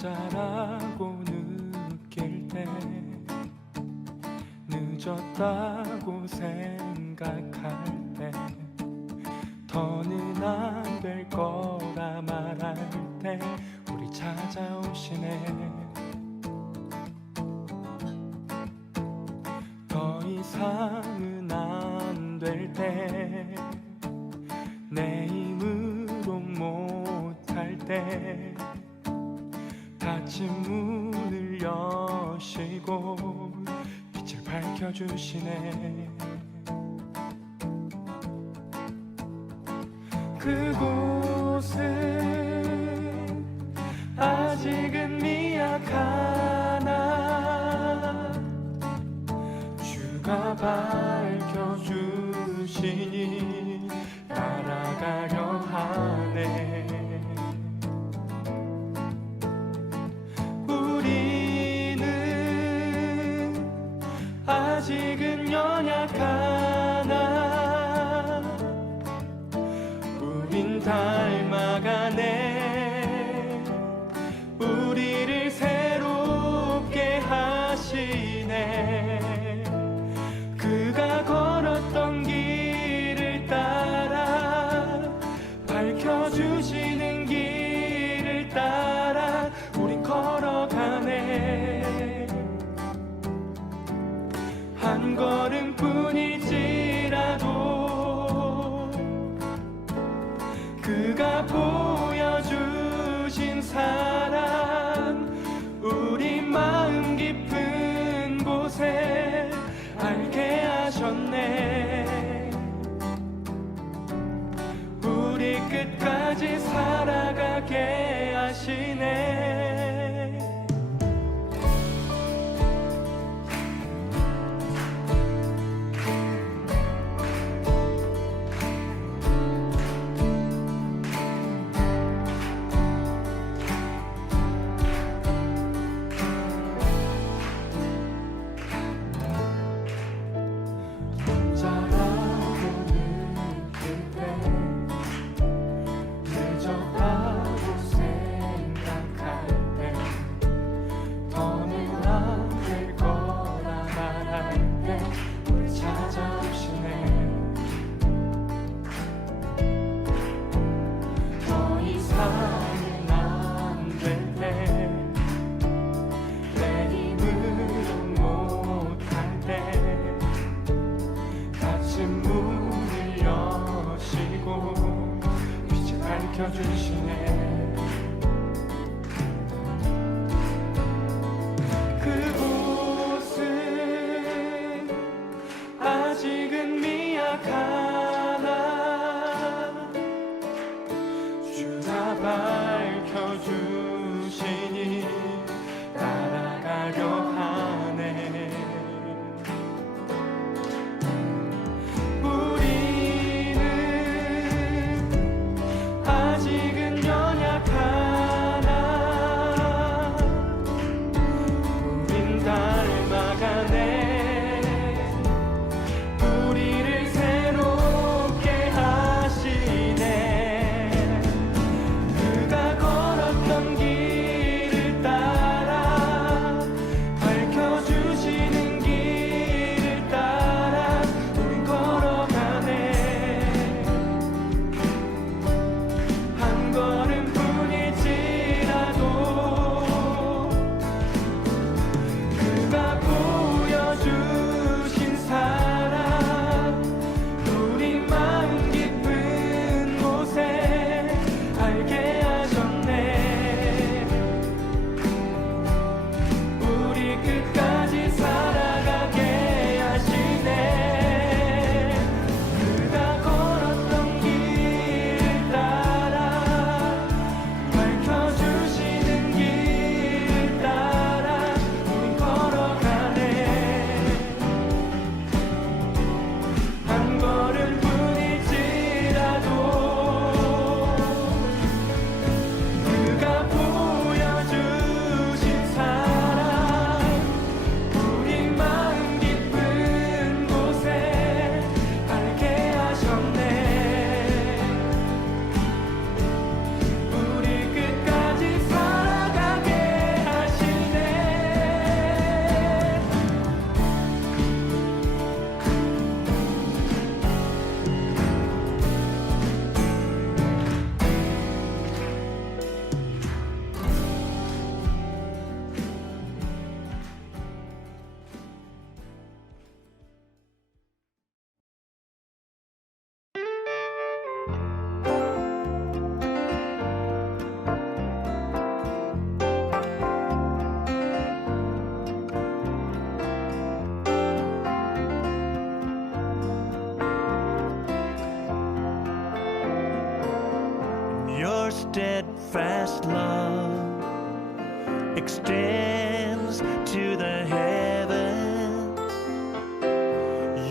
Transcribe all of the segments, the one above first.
혼자라고 느낄 때 늦었다고 생각할 때 더는 안 될 거라 말할 때 우리 찾아오시네. 더 이상은 안 될 때 내 힘으로 못할 때 닫힌 문을 여시고 빛을 밝혀주시네. 그곳은 아직은 미약하나 주가 밝혀주시니 따라가려 하네. 우리는 아직은 연약하나 우린 닮아가네. 우리를 새롭게 하시네. 그가 걸었던 길을 따라 밝혀주시는 길을 따라 우린 걸어가네. 한 걸음뿐일지라도 그가 보여주신 사랑 우리 마음 깊은 곳에 알게 하셨네. 우리 끝까지 살아가게 하시네. 주시네. 그곳은 아직은 미약하나 주가 밝혀주시니 따라가려 하네. 아직은 연약 your steadfast love extends to the heavens.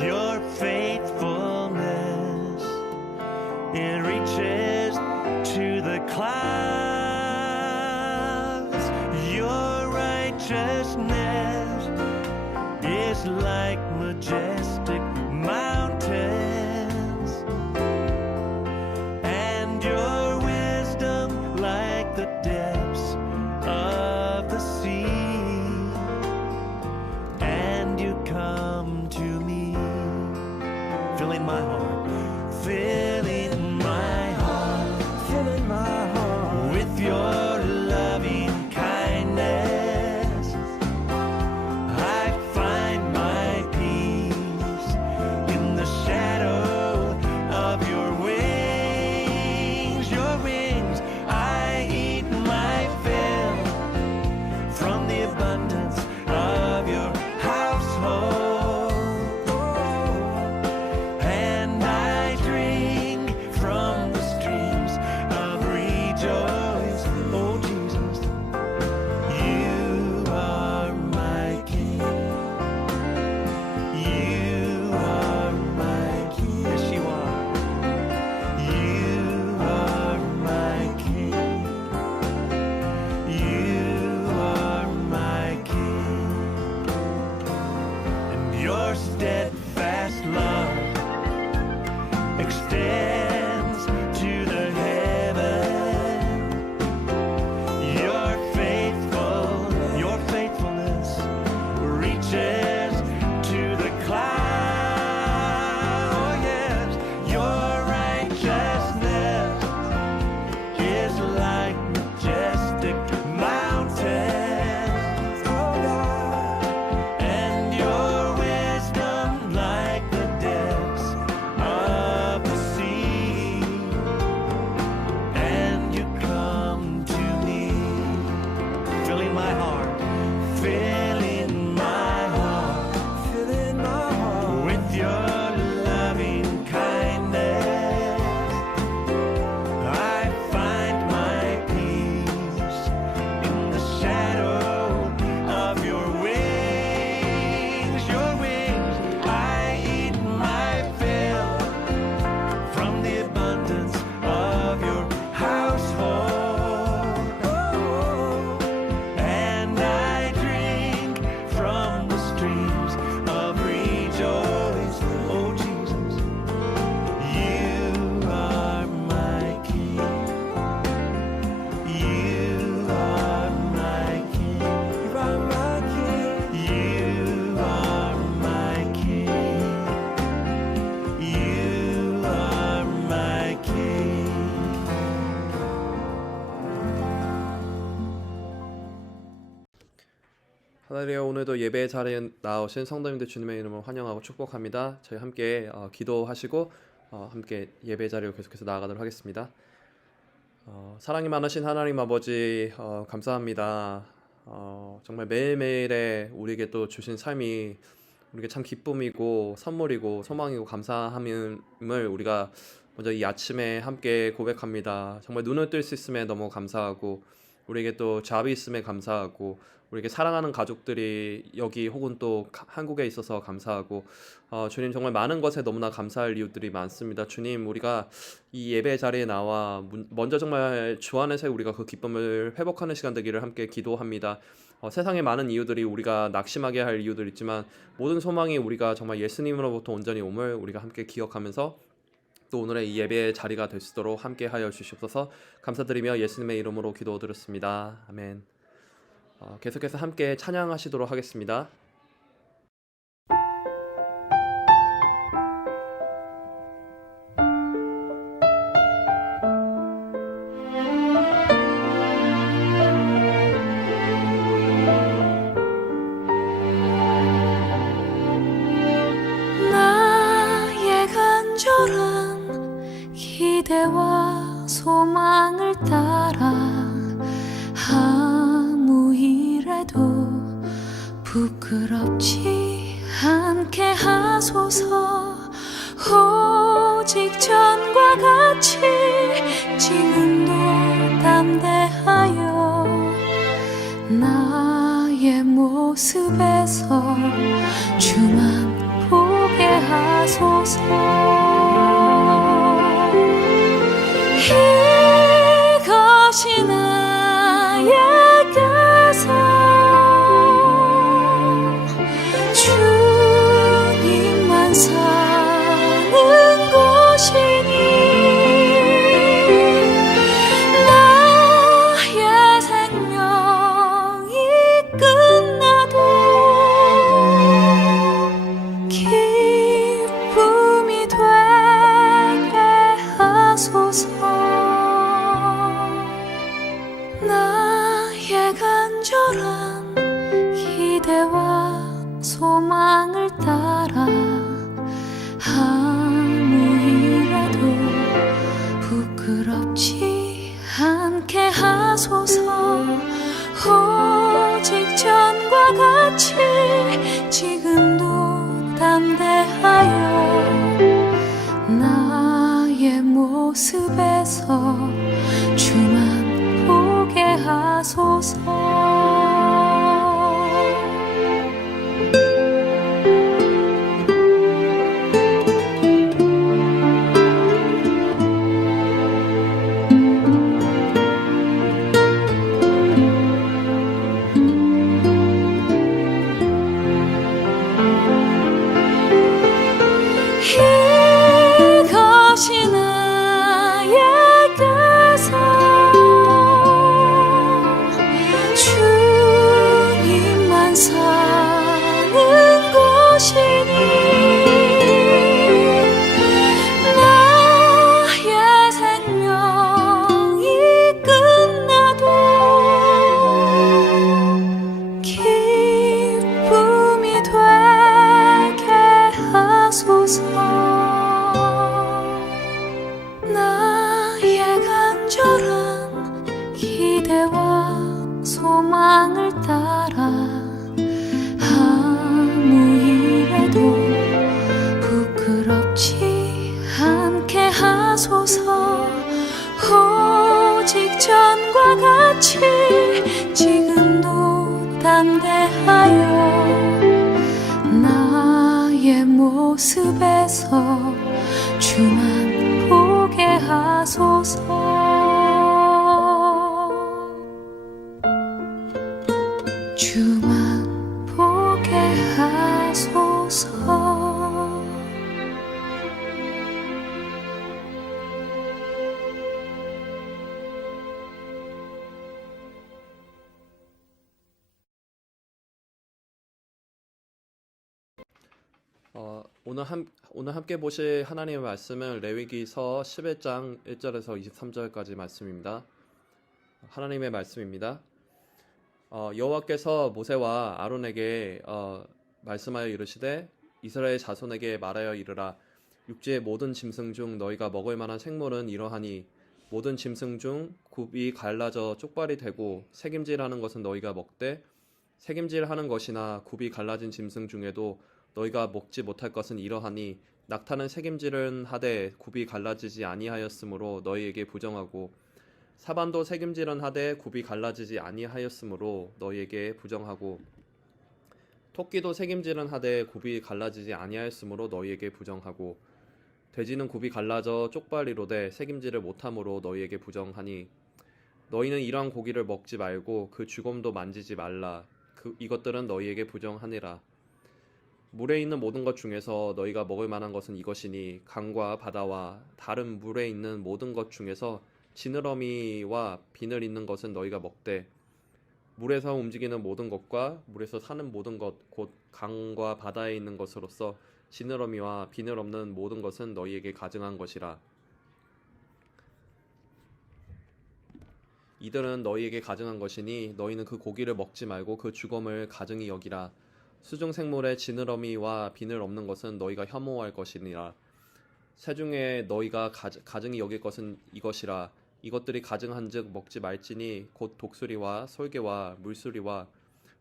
Your faithfulness, it reaches to the clouds. Your righteousness is like majestic mountains, and your wisdom like the depths of the sea. And you come to me, filling my heart, filling my heart, filling my heart with your loving kindness. I find my peace in the shadow of your wings. Your wings, I eat my fill from the abundance of your household, and I drink from the streams of rejoice. Oh Jesus, you are my King. You are my King. Yes, you are. You are my King. You are my King. And your steadfast love extends to the heaven. Your faithfulness reaches to the clouds. Oh yes, your righteousness is like majestic mountains. Oh God, and your wisdom like the depths of the sea. And you come to me, filling my heart, filling my heart, filling my heart with your loving kindness. I find my peace in the shadow of your wings. Your wings, I eat my fill from the abundance of your household, and I drink from the streams of rejoice. Oh Jesus, you are my King. You are my King. You are my King. You are my King. You are my King. 할렐루야. 오늘도 예배 자리에 나오신 성도님들 주님의 이름으로 환영하고 축복합니다. 저희 함께 기도하시고 함께 예배 자리로 계속해서 나아가도록 하겠습니다. 사랑이 많으신 하나님 아버지, 감사합니다. 정말 매일매일에 우리에게 또 주신 삶이 우리에게 참 기쁨이고 선물이고 소망이고 감사함을 우리가 먼저 이 아침에 함께 고백합니다. 정말 눈을 뜰 수 있음에 너무 감사하고, 우리에게 또 자비 있음에 감사하고, 우리에게 사랑하는 가족들이 여기 혹은 또 한국에 있어서 감사하고, 주님 정말 많은 것에 너무나 감사할 이유들이 많습니다. 주님, 우리가 이 예배 자리에 나와 먼저 정말 주 안에서 우리가 그 기쁨을 회복하는 시간 되기를 함께 기도합니다. 세상에 많은 이유들이 우리가 낙심하게 할 이유들 있지만 모든 소망이 우리가 정말 예수님으로부터 온전히 옴을 우리가 함께 기억하면서 또 오늘의 이 예배의 자리가 될 수 있도록 함께 하여 주시옵소서. 감사드리며 예수님의 이름으로 기도드렸습니다. 아멘. 계속해서 함께 찬양하시도록 하겠습니다. 나의 간절한 기대와 소망을 따라 아무 일에도 부끄럽지 않게 하소서. 오직 전과 같이 지금도 모습에서 주만 보게 하소서. 이것이 나의 가사 주님만 사는 곳이니 나의 생명이 끝나도 기쁨이 되게 하소서. 나의 간절한 기대와 소망을 따라 아무 일에도 부끄럽지 않게 하소서. 오직 전과 같이 지금도 담대하여 나의 모습에서 주만 보게 하소서. 이것이 나의 가사 주님만 사는 곳이니 나의 생명이 끝나도 기쁨이 되게 하소서. 나의 간절한 기대와 소망을 따라 아무 일에도 부끄럽지 않게 하소서. 오직 전과 같이 지금도 담대하여 나의 모습에서 주만 보게 하소서. 주만 보게 하소서. 오늘 함께 보실 하나님의 말씀은 레위기서 11장 1절에서 23절까지 말씀입니다. 하나님의 말씀입니다. 여호와께서 모세와 아론에게 말씀하여 이르시되 이스라엘 자손에게 말하여 이르라. 육지의 모든 짐승 중 너희가 먹을 만한 생물은 이러하니 모든 짐승 중 굽이 갈라져 쪽발이 되고 새김질하는 것은 너희가 먹되 새김질하는 것이나 굽이 갈라진 짐승 중에도 너희가 먹지 못할 것은 이러하니 낙타는 새김질은 하되 굽이 갈라지지 아니하였으므로 너희에게 부정하고 사반도 새김질은 하되 굽이 갈라지지 아니하였으므로 너희에게 부정하고 토끼도 새김질은 하되 굽이 갈라지지 아니하였으므로 너희에게 부정하고 돼지는 굽이 갈라져 쪽발이로되 새김질을 못함으로 너희에게 부정하니 너희는 이러한 고기를 먹지 말고 그 주검도 만지지 말라. 이것들은 너희에게 부정하니라. 물에 있는 모든 것 중에서 너희가 먹을 만한 것은 이것이니 강과 바다와 다른 물에 있는 모든 것 중에서 지느러미와 비늘 있는 것은 너희가 먹되 물에서 움직이는 모든 것과 물에서 사는 모든 것 곧 강과 바다에 있는 것으로서 지느러미와 비늘 없는 모든 것은 너희에게 가증한 것이라. 이들은 너희에게 가증한 것이니 너희는 그 고기를 먹지 말고 그 주검을 가증히 여기라. 수중 생물의 지느러미와 비늘 없는 것은 너희가 혐오할 것이니라. 새 중에 너희가 가증히 여길 것은 이것이라. 이것들이 가증한즉 먹지 말지니 곧 독수리와 솔개와 물수리와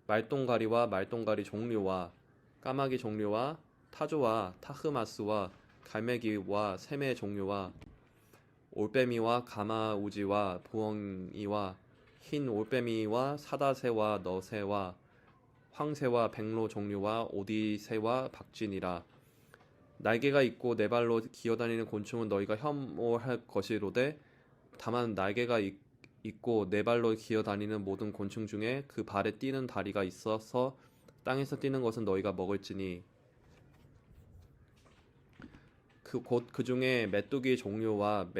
말똥가리와 말똥가리 종류와 까마귀 종류와 타조와 타흐마스와 갈매기와 새매 종류와 올빼미와 가마우지와 부엉이와 흰 올빼미와 사다새와 너새와 황새와 백로 종류와 오디새와 박쥐니라. 날개가 있고 네 발로 기어다니는 곤충은 너희가 혐오할 것이로되 다만 날개가 있고 네 발로 기어다니는 모든 곤충 중에 그 발에 뛰는 다리가 있어서 땅에서 뛰는 것은 너희가 먹을지니 그 중에 메뚜기 종류와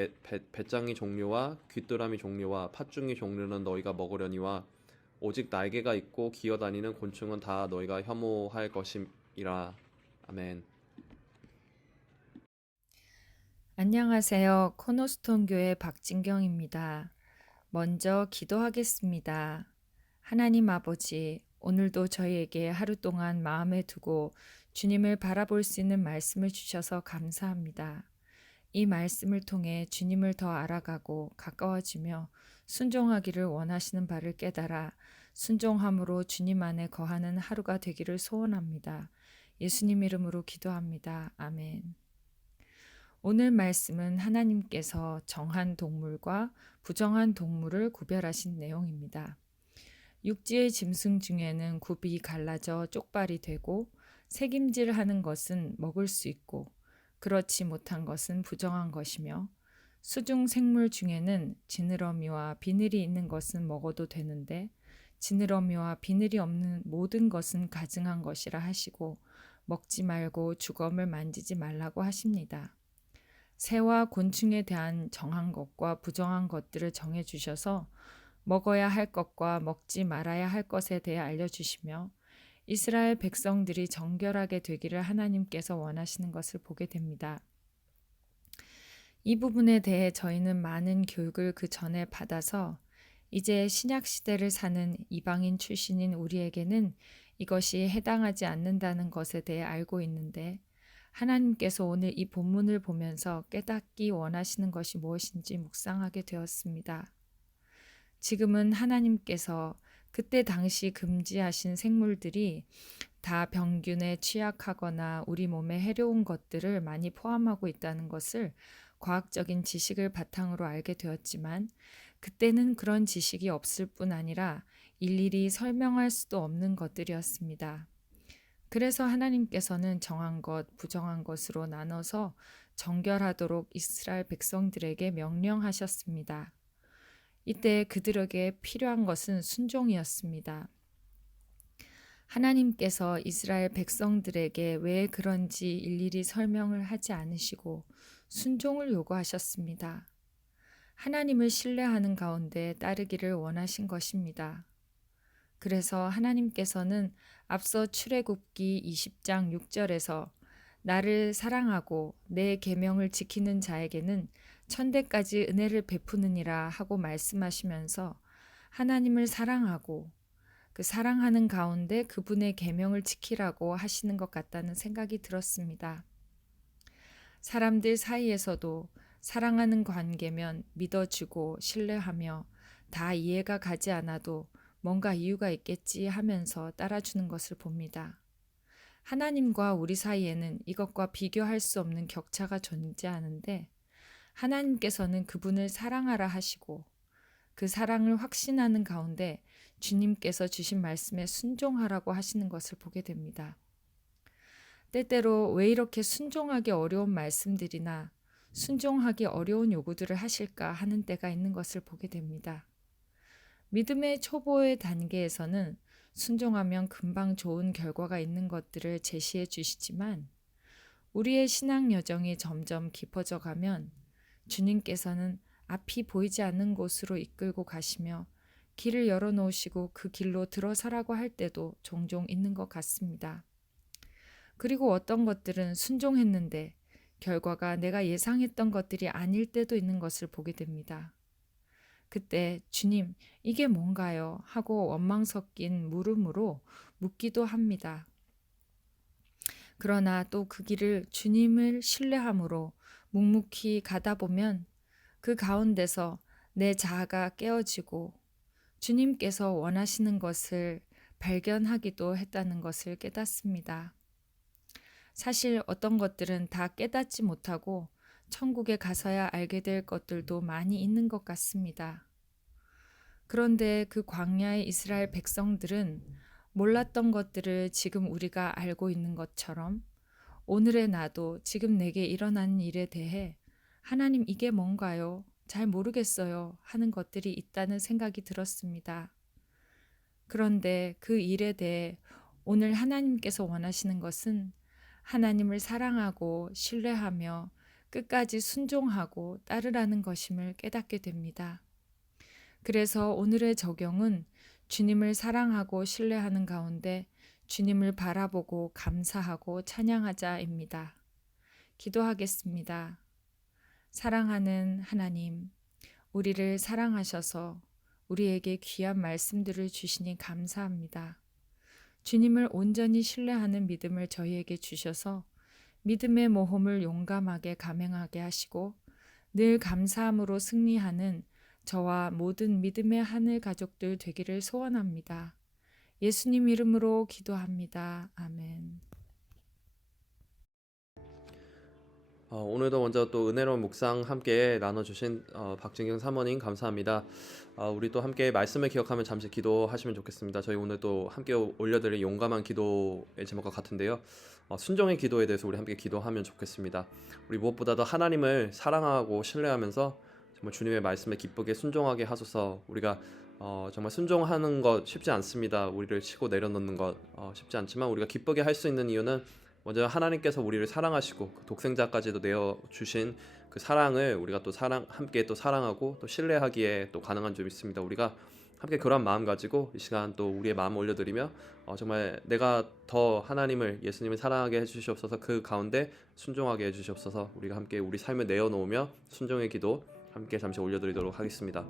배짱이 종류와 귀뚜라미 종류와 팥중이 종류는 너희가 먹으려니와 오직 날개가 있고 기어다니는 곤충은 다 너희가 혐오할 것임이라. 아멘. 안녕하세요. 코너스톤 교회 박진경입니다. 먼저 기도하겠습니다. 하나님 아버지, 오늘도 저희에게 하루 동안 마음에 두고 주님을 바라볼 수 있는 말씀을 주셔서 감사합니다. 이 말씀을 통해 주님을 더 알아가고 가까워지며 순종하기를 원하시는 바를 깨달아 순종함으로 주님 안에 거하는 하루가 되기를 소원합니다. 예수님 이름으로 기도합니다. 아멘. 오늘 말씀은 하나님께서 정한 동물과 부정한 동물을 구별하신 내용입니다. 육지의 짐승 중에는 굽이 갈라져 쪽발이 되고 새김질하는 것은 먹을 수 있고 그렇지 못한 것은 부정한 것이며 수중 생물 중에는 지느러미와 비늘이 있는 것은 먹어도 되는데 지느러미와 비늘이 없는 모든 것은 가증한 것이라 하시고 먹지 말고 주검을 만지지 말라고 하십니다. 새와 곤충에 대한 정한 것과 부정한 것들을 정해 주셔서 먹어야 할 것과 먹지 말아야 할 것에 대해 알려주시며 이스라엘 백성들이 정결하게 되기를 하나님께서 원하시는 것을 보게 됩니다. 이 부분에 대해 저희는 많은 교육을 그 전에 받아서 이제 신약 시대를 사는 이방인 출신인 우리에게는 이것이 해당하지 않는다는 것에 대해 알고 있는데 하나님께서 오늘 이 본문을 보면서 깨닫기 원하시는 것이 무엇인지 묵상하게 되었습니다. 지금은 하나님께서 그때 당시 금지하신 생물들이 다 병균에 취약하거나 우리 몸에 해로운 것들을 많이 포함하고 있다는 것을 과학적인 지식을 바탕으로 알게 되었지만 그때는 그런 지식이 없을 뿐 아니라 일일이 설명할 수도 없는 것들이었습니다. 그래서 하나님께서는 정한 것, 부정한 것으로 나눠서 정결하도록 이스라엘 백성들에게 명령하셨습니다. 이때 그들에게 필요한 것은 순종이었습니다. 하나님께서 이스라엘 백성들에게 왜 그런지 일일이 설명을 하지 않으시고 순종을 요구하셨습니다. 하나님을 신뢰하는 가운데 따르기를 원하신 것입니다. 그래서 하나님께서는 앞서 출애굽기 20장 6절에서 나를 사랑하고 내 계명을 지키는 자에게는 천대까지 은혜를 베푸느니라 하고 말씀하시면서 하나님을 사랑하고 그 사랑하는 가운데 그분의 계명을 지키라고 하시는 것 같다는 생각이 들었습니다. 사람들 사이에서도 사랑하는 관계면 믿어주고 신뢰하며 다 이해가 가지 않아도 뭔가 이유가 있겠지 하면서 따라주는 것을 봅니다. 하나님과 우리 사이에는 이것과 비교할 수 없는 격차가 존재하는데 하나님께서는 그분을 사랑하라 하시고 그 사랑을 확신하는 가운데 주님께서 주신 말씀에 순종하라고 하시는 것을 보게 됩니다. 때때로 왜 이렇게 순종하기 어려운 말씀들이나 순종하기 어려운 요구들을 하실까 하는 때가 있는 것을 보게 됩니다. 믿음의 초보의 단계에서는 순종하면 금방 좋은 결과가 있는 것들을 제시해 주시지만 우리의 신앙 여정이 점점 깊어져 가면 주님께서는 앞이 보이지 않는 곳으로 이끌고 가시며 길을 열어놓으시고 그 길로 들어서라고 할 때도 종종 있는 것 같습니다. 그리고 어떤 것들은 순종했는데 결과가 내가 예상했던 것들이 아닐 때도 있는 것을 보게 됩니다. 그때 주님, 이게 뭔가요? 하고 원망 섞인 물음으로 묻기도 합니다. 그러나 또 그 길을 주님을 신뢰함으로 묵묵히 가다 보면 그 가운데서 내 자아가 깨어지고 주님께서 원하시는 것을 발견하기도 했다는 것을 깨닫습니다. 사실 어떤 것들은 다 깨닫지 못하고 천국에 가서야 알게 될 것들도 많이 있는 것 같습니다. 그런데 그 광야의 이스라엘 백성들은 몰랐던 것들을 지금 우리가 알고 있는 것처럼 오늘의 나도 지금 내게 일어나는 일에 대해 하나님 이게 뭔가요? 잘 모르겠어요 하는 것들이 있다는 생각이 들었습니다. 그런데 그 일에 대해 오늘 하나님께서 원하시는 것은 하나님을 사랑하고 신뢰하며 끝까지 순종하고 따르라는 것임을 깨닫게 됩니다. 그래서 오늘의 적용은 주님을 사랑하고 신뢰하는 가운데 주님을 바라보고 감사하고 찬양하자입니다. 기도하겠습니다. 사랑하는 하나님, 우리를 사랑하셔서 우리에게 귀한 말씀들을 주시니 감사합니다. 주님을 온전히 신뢰하는 믿음을 저희에게 주셔서 믿음의 모험을 용감하게 감행하게 하시고 늘 감사함으로 승리하는 저와 모든 믿음의 하늘 가족들 되기를 소원합니다. 예수님 이름으로 기도합니다. 아멘. 오늘도 먼저 또 은혜로운 묵상 함께 나눠주신 박진경 사모님 감사합니다. 우리 또 함께 말씀을 기억하면 잠시 기도하시면 좋겠습니다. 저희 오늘 또 함께 올려드릴 용감한 기도의 제목과 같은데요. 순종의 기도에 대해서 우리 함께 기도하면 좋겠습니다. 우리 무엇보다도 하나님을 사랑하고 신뢰하면서 정말 주님의 말씀에 기쁘게 순종하게 하소서. 우리가 정말 순종하는 것 쉽지 않습니다. 우리를 치고 내려놓는 것 쉽지 않지만 우리가 기쁘게 할 수 있는 이유는 먼저 하나님께서 우리를 사랑하시고 그 독생자까지도 내어주신 그 사랑을 우리가 또 함께 또 사랑하고 또 신뢰하기에 또 가능한 줄 믿습니다. 우리가 함께 그런 마음 가지고 이 시간 또 우리의 마음 올려드리며 정말 내가 더 하나님을 예수님을 사랑하게 해주시옵소서. 그 가운데 순종하게 해주시옵소서. 우리가 함께 우리 삶을 내어놓으며 순종의 기도 함께 잠시 올려드리도록 하겠습니다.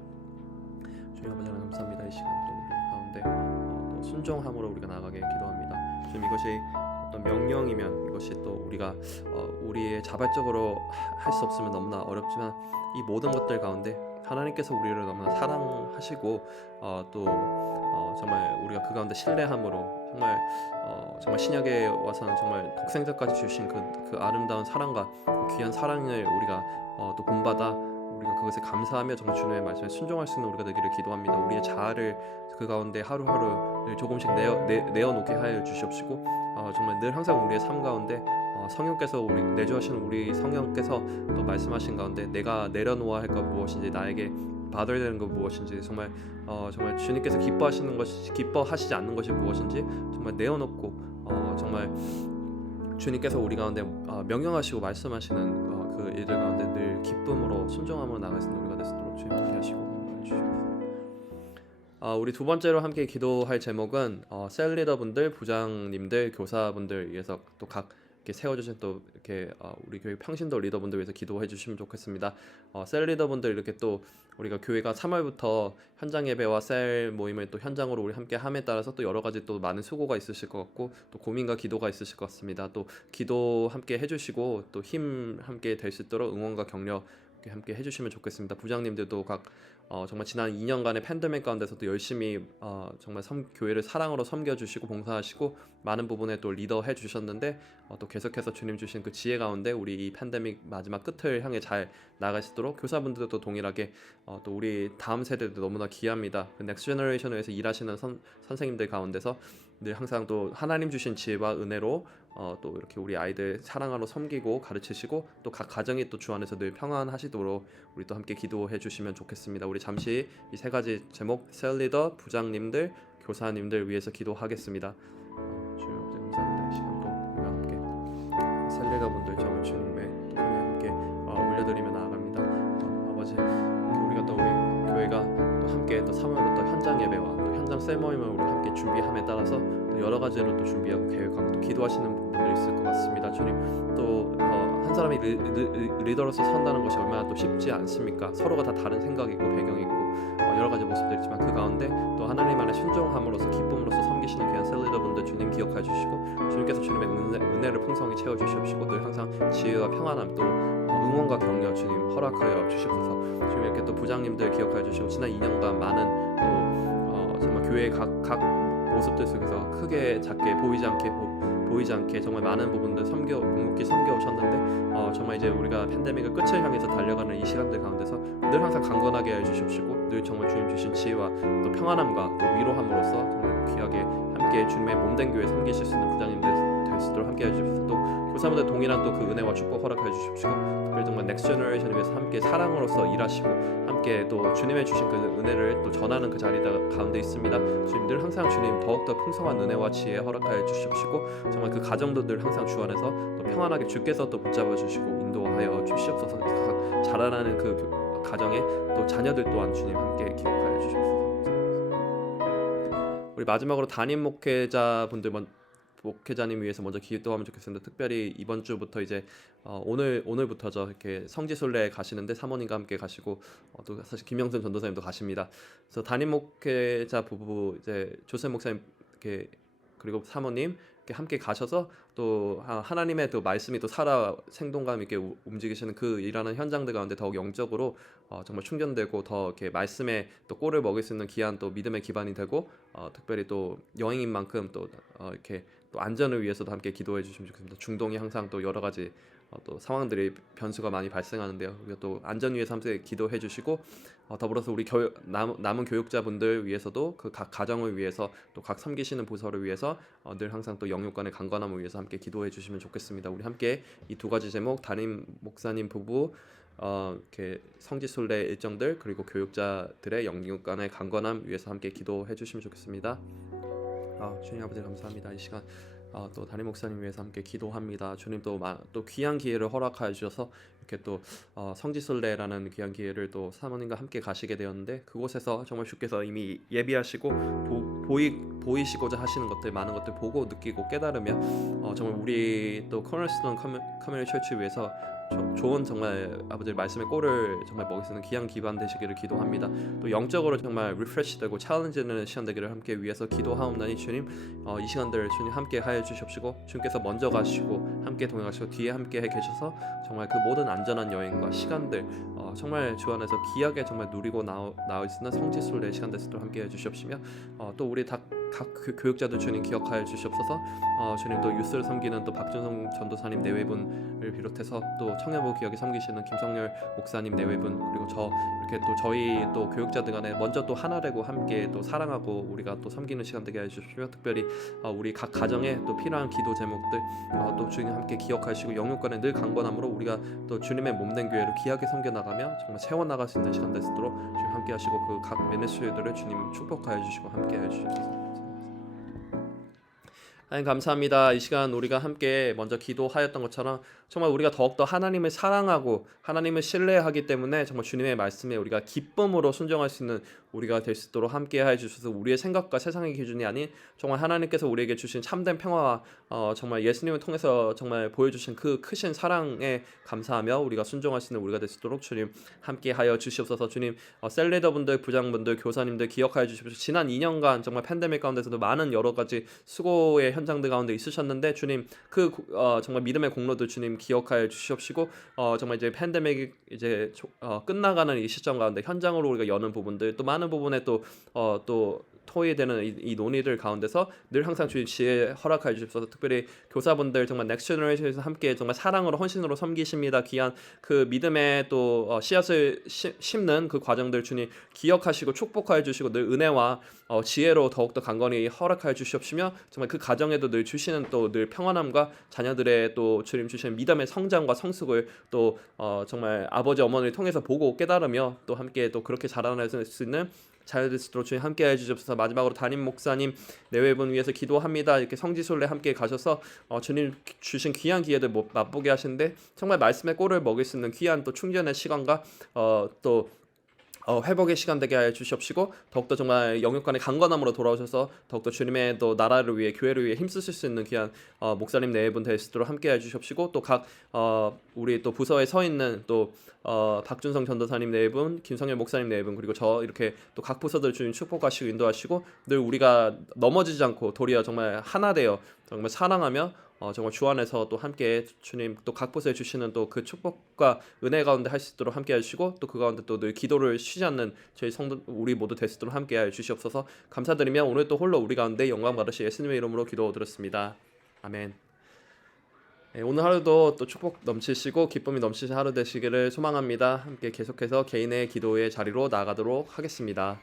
주님 아버지 하나님 감사합니다. 이 시간 또 우리 가운데 또 순종함으로 우리가 나아가게 기도합니다. 주님 이것이 어떤 명령이면 이것이 또 우리가 우리의 자발적으로 할 수 없으면 너무나 어렵지만 이 모든 것들 가운데 하나님께서 우리를 너무나 사랑하시고 또 정말 우리가 그 가운데 신뢰함으로 정말 신약에 와서는 정말 독생자까지 주신 그 아름다운 사랑과 그 귀한 사랑을 우리가 또 본받아 우리가 그것에 감사하며 정말 주님의 말씀에 순종할 수 있는 우리가 되기를 기도합니다. 우리의 자아를 그 가운데 하루하루 조금씩 내어놓게 하여 주시옵시고 정말 늘 항상 우리의 삶 가운데 성령께서 우리 내주하시는 우리 성령께서 또 말씀하신 가운데 내가 내려놓아야 할 것 무엇인지 나에게 받아야 되는 것 무엇인지 정말 주님께서 기뻐하시지 않는 것이 무엇인지 정말 내어놓고 정말 주님께서 우리 가운데 명령하시고 말씀하시는 그 일들 가운데 늘 기쁨으로 순종함으로 나갈 수 있는 우리가 되도록 주님 함께 하시고 해주시옵소서. 우리 두 번째로 함께 기도할 제목은 셀리더분들, 부장님들, 교사분들 위해서 또 각 세워주신 또 이렇게 우리 교회 평신도 리더분들 위해서 기도해 주시면 좋겠습니다. 셀 리더분들 이렇게 또 우리가 교회가 3월부터 현장 예배와 셀 모임을 또 현장으로 우리 함께 함에 따라서 또 여러 가지 또 많은 수고가 있으실 것 같고 또 고민과 기도가 있으실 것 같습니다. 또 기도 함께 해주시고 또 힘 함께 될 수 있도록 응원과 격려 함께 해주시면 좋겠습니다. 부장님들도 각 정말 지난 2년간의 팬데믹 가운데서도 열심히 정말 교회를 사랑으로 섬겨주시고 봉사하시고 많은 부분에 또 리더해 주셨는데 또 계속해서 주님 주신 그 지혜 가운데 우리 이 팬데믹 마지막 끝을 향해 잘 나가시도록 교사분들도 동일하게 또 우리 다음 세대도 너무나 귀합니다. 그 넥스트 제너레이션을 위해서 일하시는 선생님들 가운데서 늘 항상 또 하나님 주신 지혜와 은혜로 또 이렇게 우리 아이들 사랑하러 섬기고 가르치시고 또 각 가정이 또 주 안에서 늘 평안하시도록 우리 또 함께 기도해 주시면 좋겠습니다. 우리 잠시 이 세 가지 제목 셀리더, 부장님들, 교사님들 위해서 기도하겠습니다. 주님 아버지 감사합니다. 이 시간도 우리가 함께 셀리더분들 정말 주님의 손에 함께 올려드리며 나아갑니다. 아버지 우리가 또 우리 교회가 또 함께 또 3월부터 현장 예배와 또 현장 셀모임을 우리 함께 준비함에 따라서 또 여러 가지로 또 준비하고 계획하고 또 기도하시는 분들이 있을 것 같습니다. 주님 또 한 사람이 리더로서 선다는 것이 얼마나 또 쉽지 않습니까? 서로가 다 다른 생각이 있고 배경이 있고 여러 가지 모습들이 있지만 그 가운데 또 하나님 안에 순종함으로써 기쁨으로써 섬기시는 귀한 셀리더분들 주님 기억해 주시고 주님께서 주님의 은혜를 풍성히 채워주시옵시고 늘 항상 지혜와 평안함 또 응원과 격려 주님 허락하여 주시옵소서. 주님 이렇게 또 부장님들 기억해 주시고 지난 2년간 많은 또 정말 교회의 각 모습들 속에서 크게 작게 보이지 않게 보이지 않게 정말 많은 부분들 묵묵히 섬겨 오셨는데 정말 이제 우리가 팬데믹의 끝을 향해서 달려가는 이 시간들 가운데서 늘 항상 강건하게 해주십시고 늘 정말 주님 주신 지혜와 또 평안함과 또 위로함으로써 정말 귀하게 함께 주님의 몸된 교회 섬기실 수 있는 부장님들 될 수 있도록 함께 해주십시오. 또 교사분들 동일한 또 그 은혜와 축복 허락해 주십시오. 특별히 정말 넥스트 제너레이션을 위해서 함께 사랑으로서 일하시고 함께 또 주님의 주신 그 은혜를 또 전하는 그 자리 가운데 있습니다. 주님 늘 항상 주님 더욱더 풍성한 은혜와 지혜 허락하여 주십시고 정말 그 가정도 늘 항상 주 안에서 또 평안하게 주께서 또 붙잡아 주시고 인도하여 주시옵소서. 자라나는 그 가정에 또 자녀들 또한 주님 함께 기억하여 주시옵소서. 우리 마지막으로 담임 목회자님 위해서 먼저 기도하면 좋겠습니다. 특별히 이번 주부터 이제 오늘부터죠. 이렇게 성지순례 가시는데 사모님과 함께 가시고 또 사실 김영선 전도사님도 가십니다. 그래서 담임 목회자 부부 이제 조셉 목사님 이렇게 그리고 사모님 이렇게 함께 가셔서 또 하나님의 또 말씀이 또 살아 생동감 있게 움직이시는 그 일하는 현장들 가운데 더욱 영적으로 정말 충전되고 더 이렇게 말씀에 또 꼴을 먹일 수 있는 귀한 또 믿음의 기반이 되고 특별히 또 여행인 만큼 또 이렇게 또 안전을 위해서도 함께 기도해 주시면 좋겠습니다. 중동이 항상 또 여러 가지 또 상황들이 변수가 많이 발생하는데요. 우리가 또 안전 위해서 함께 기도해 주시고 더불어서 우리 남은 교육자분들 위해서도 그 각 가정을 위해서 또 각 섬기시는 부서를 위해서 늘 항상 또 영육간의 강건함을 위해서 함께 기도해 주시면 좋겠습니다. 우리 함께 이 두 가지 제목 담임 목사님 부부 이렇게 성지순례 일정들 그리고 교육자들의 영육간의 강건함 위해서 함께 기도해 주시면 좋겠습니다. 주님 아버지 감사합니다. 이 시간 또 담임 목사님 위해서 함께 기도합니다. 주님 또 귀한 기회를 허락하여 주셔서 이렇게 또 성지순례라는 귀한 기회를 또 사모님과 함께 가시게 되었는데 그곳에서 정말 주께서 이미 예비하시고 보이시고자 하시는 것들 많은 것들 보고 느끼고 깨달으며 정말 우리 또 코너스톤 커뮤니티 처치 위해서 좋은 정말 아버지 말씀의 꼴을 정말 먹을 수 있는 귀한 기반 되시기를 기도합니다. 또 영적으로 정말 리프레시되고 챌린지되는 시간 되기를 함께 위해서 기도하옵나니 주님 이 시간들을 주님 함께 하여 주십시고 주님께서 먼저 가시고 함께 동행하시고 뒤에 함께 해 계셔서 정말 그 모든 안전한 여행과 시간들 정말 주 안에서 귀하게 정말 누리고 나올 수 있는 성지순례 시간 됐을 함께 해 주시옵시며 또 우리 각 교육자들 주님 기억하여 주시옵소서. 주님 또 유스를 섬기는 또 박준성 전도사님 내외분을 비롯해서 또 청년부 기억에 섬기시는 김성열 목사님 내외분 그리고 이렇게 또 저희 또 교육자들 간에 먼저 또 하나 되고 함께 또 사랑하고 우리가 또 섬기는 시간 되게 해주시며 특별히 우리 각 가정에 또 필요한 기도 제목들 또 주님 함께 기억하시고 영육간에 늘 강건함으로 우리가 또 주님의 몸된 교회를 귀하게 섬겨 나가며 정말 세워 나갈 수 있는 시간 됐도록 주님 함께 하시고 그 각 미니스트리들을 주님 축복하여 주시고 함께 해 주시옵소서. 하나님 감사합니다. 이 시간 우리가 함께 먼저 기도하였던 것처럼 정말 우리가 더욱더 하나님을 사랑하고 하나님을 신뢰하기 때문에 정말 주님의 말씀에 우리가 기쁨으로 순종할 수 있는 우리가 될 수 있도록 함께 해 주셔서 우리의 생각과 세상의 기준이 아닌 정말 하나님께서 우리에게 주신 참된 평화와 정말 예수님을 통해서 정말 보여주신 그 크신 사랑에 감사하며 우리가 순종할 수 있는 우리가 될 수 있도록 주님 함께 하여 주시옵소서. 주님 셀리더분들 부장분들 교사님들 기억하여 주십시오. 지난 2년간 정말 팬데믹 가운데서도 많은 여러 가지 수고의 현장들 가운데 있으셨는데 주님 그 정말 믿음의 공로들 주님 기억하여 주시옵시고 정말 이제 팬데믹이 이제 끝나가는 이 시점 가운데 현장으로 우리가 여는 부분들 또 많은 부분에 또 토의되는 이 논의들 가운데서 늘 항상 주님 지혜 허락하여 주십소서. 특별히 교사분들 정말 넥스트 제너레이션에서 함께 정말 사랑으로 헌신으로 섬기십니다. 귀한 그 믿음의 또 씨앗을 심는 그 과정들 주님 기억하시고 축복하여 주시고 늘 은혜와 지혜로 더욱더 강건히 허락하여 주시옵시며 정말 그 가정에도 늘 주시는 또 늘 평안함과 자녀들의 또 주님 주시는 믿음의 성장과 성숙을 또 정말 아버지 어머니를 통해서 보고 깨달으며 또 함께 또 그렇게 자라날 수 있는 자녀들 수도록 주님 함께 해주옵소서. 마지막으로 담임 목사님 내외분 위해서 기도합니다. 이렇게 성지순례 함께 가셔서 주님 주신 귀한 기회들 맛보게 하시는데 정말 말씀의 꼴을 먹일 수 있는 귀한 또 충전의 시간과 또 회복의 시간 되게 하여 주시옵시고 더욱더 정말 영육간의 강건함으로 돌아오셔서 더욱더 주님의 또 나라를 위해 교회를 위해 힘쓰실 수 있는 귀한 목사님 내외분 될 수 있도록 함께 해주시옵시고 또 각 우리 또 부서에 서 있는 또 박준성 전도사님 내외분 김성열 목사님 내외분 그리고 저 이렇게 또 각 부서들 주님 축복하시고 인도하시고 늘 우리가 넘어지지 않고 도리어 정말 하나 되어 정말 사랑하며 정말 주 안에서 또 함께 주님 또 각 부서에 주시는 또 그 축복과 은혜 가운데 할 수 있도록 함께 해주시고 또 그 가운데 또 늘 기도를 쉬지 않는 저희 성도 우리 모두 될 수 있도록 함께 해 주시옵소서. 감사드리며 오늘 또 홀로 우리 가운데 영광 받으시 예수님의 이름으로 기도드렸습니다. 아멘. 네, 오늘 하루도 또 축복 넘치시고 기쁨이 넘치는 하루 되시기를 소망합니다. 함께 계속해서 개인의 기도의 자리로 나아가도록 하겠습니다.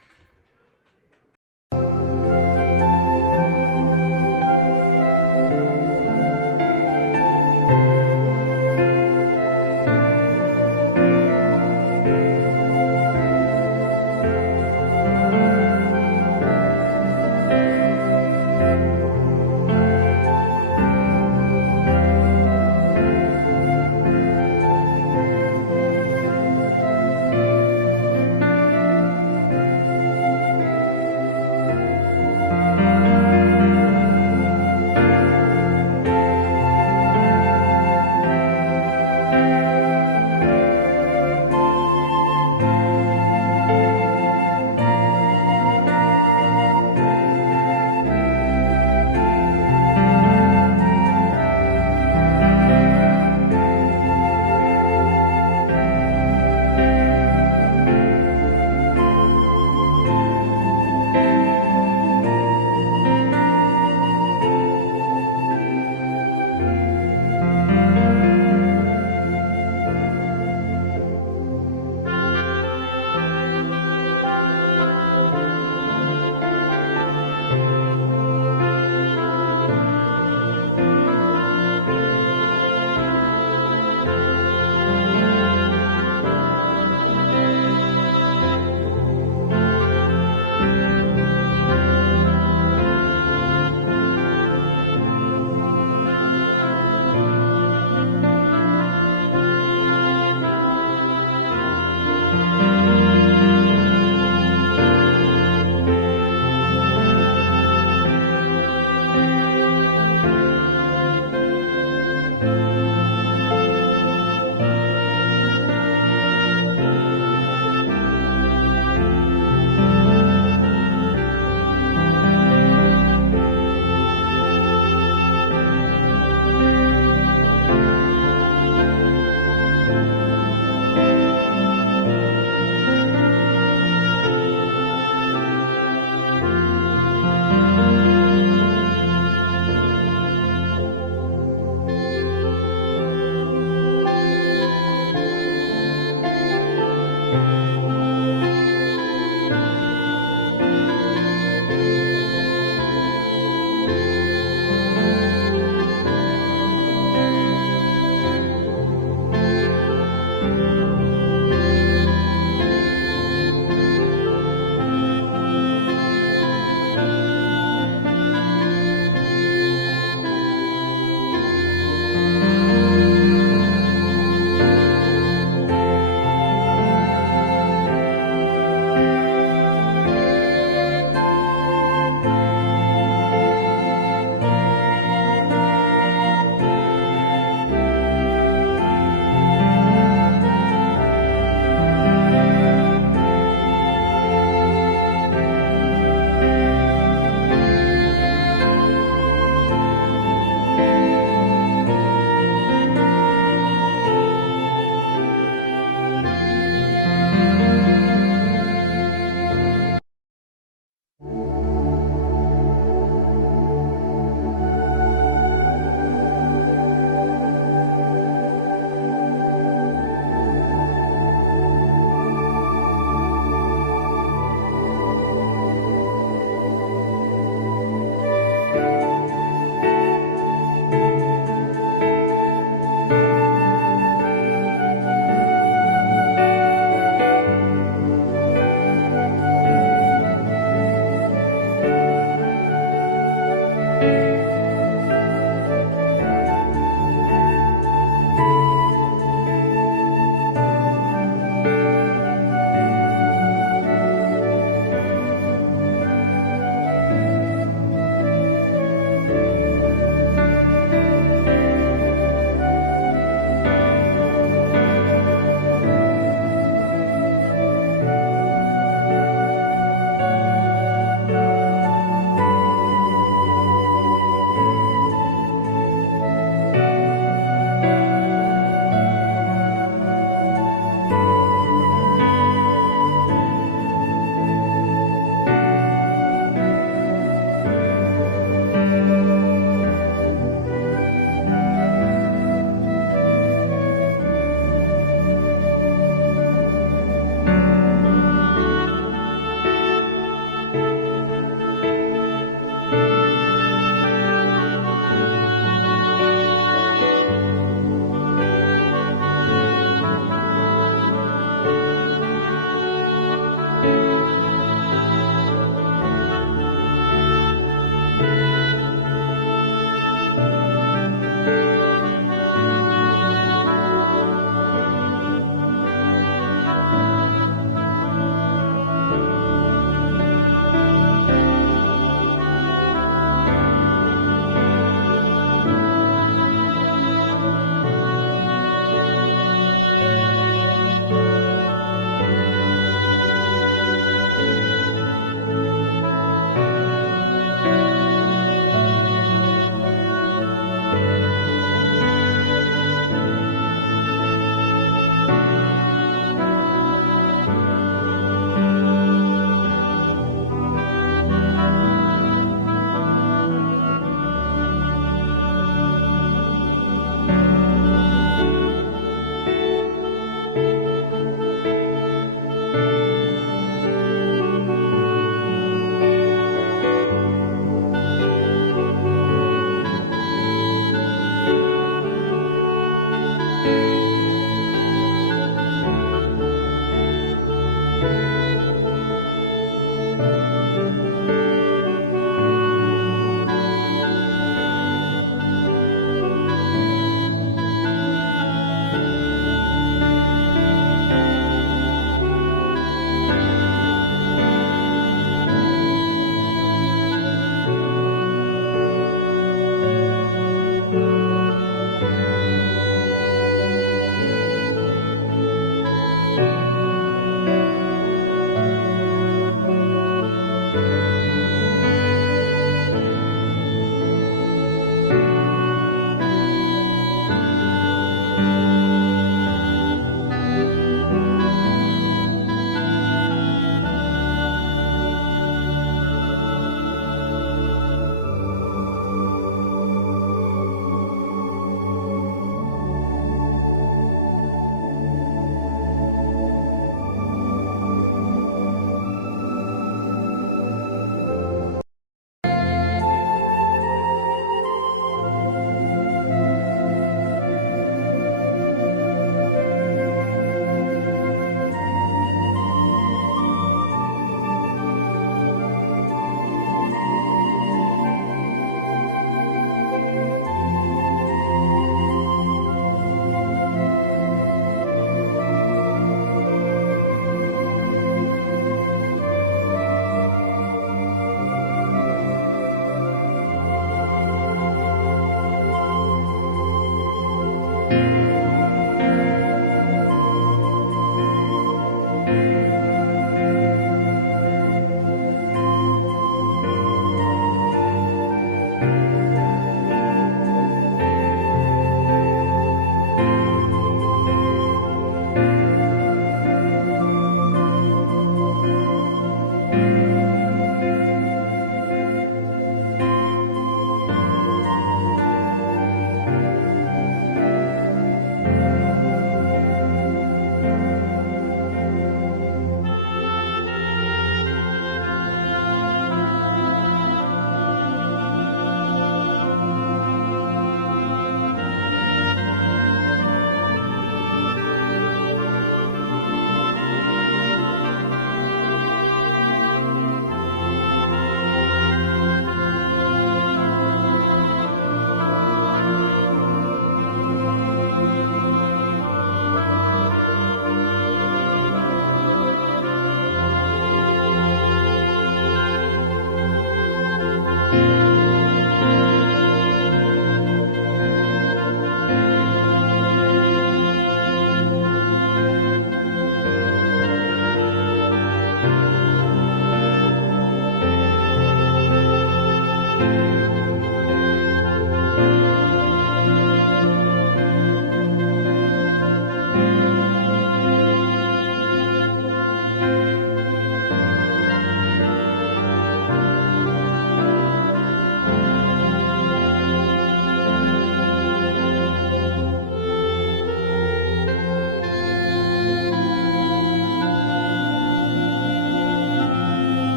주님.